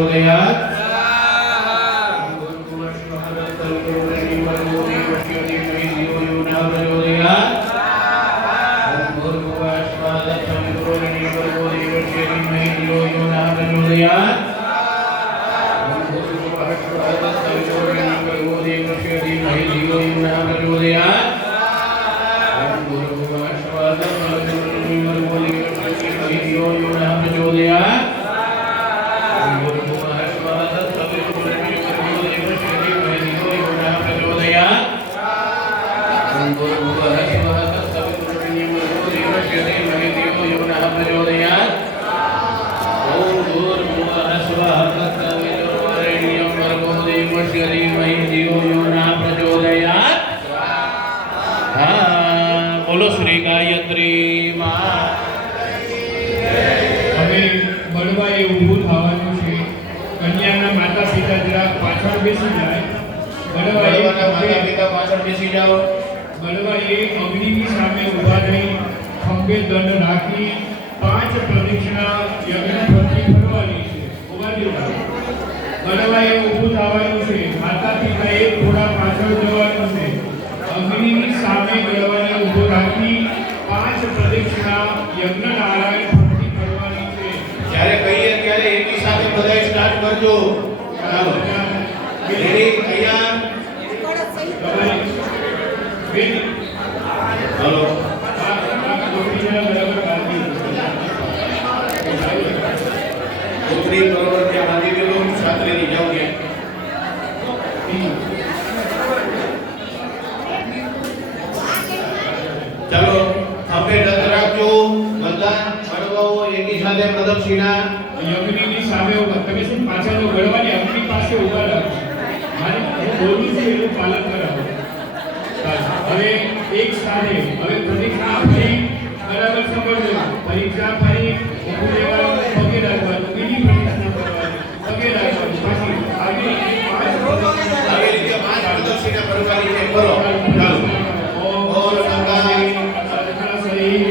प्रचोदयात् बोलो श्री गायत्री मां હવે બળવાએ ઊભું થવાનું છે. કન્યાના માતા પિતા જરા પાછળ બેસી જાય. બળવાએ માતા પિતા પાછળ બેસી જાઓ. બળવાએ અગ્નિની સામે ઊભા રહી ખંભે દંડ રાખી 5 પ્રદક્ષિણા યજ્ઞ ફરતી ફરવાની છે. ઊભા રહ્યો. બળવાએ ઊભું થવાનું છે. માતા પિતાએ થોડા પાછળ જવાનું છે. અગ્નિની સામે બળવાને ઊભો રાખી 5 પ્રદક્ષિણા યજ્ઞ નારાયણ ફરતી ફરવાની છે. જ્યારે કહીએ ત્યારે એકી સાથે બધાય સ્ટાર્ટ કરજો. ચાલો રેડી તૈયાર હાલો છોકરી બરોબર ત્યાં બાંધી દેલો છાત્રીની જાવ ત્યાં ચાલો હવે ડગ રાખજો બધા બળવાઓ એકી સાથે પ્રદક્ષિણા યજ્ઞની સામે તમે શું પાછળનો ગળવાની અગ્નિ પાસે ઊભા રાખો. મારે હું બોલું છું એનું પાલન કરાવો. હવે એક સાથે હવે પરીક્ષા ફરી બરાબર સમજો. પરીક્ષા ફરી ઊભું રહેવાનું, પગે રાખવાનું, બીજી પરીક્ષા કરવાની, પગે રાખવાનું, પછી આવી આવી રીતે 5 પ્રદક્ષિણા કરવાની છે. કરો ચાલો ઓમ સંગાય સહી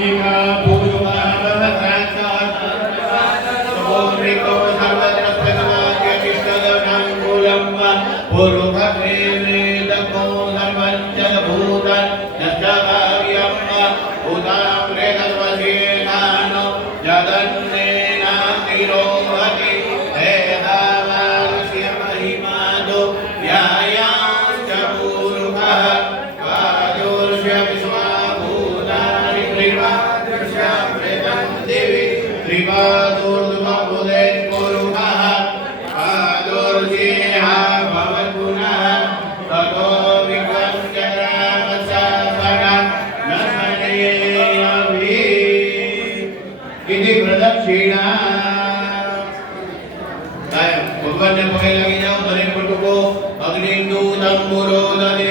ભગવાનને પગે લાગી જાઓ. દરેક બટુકો અગ્નિ દૂતમ પુરો દે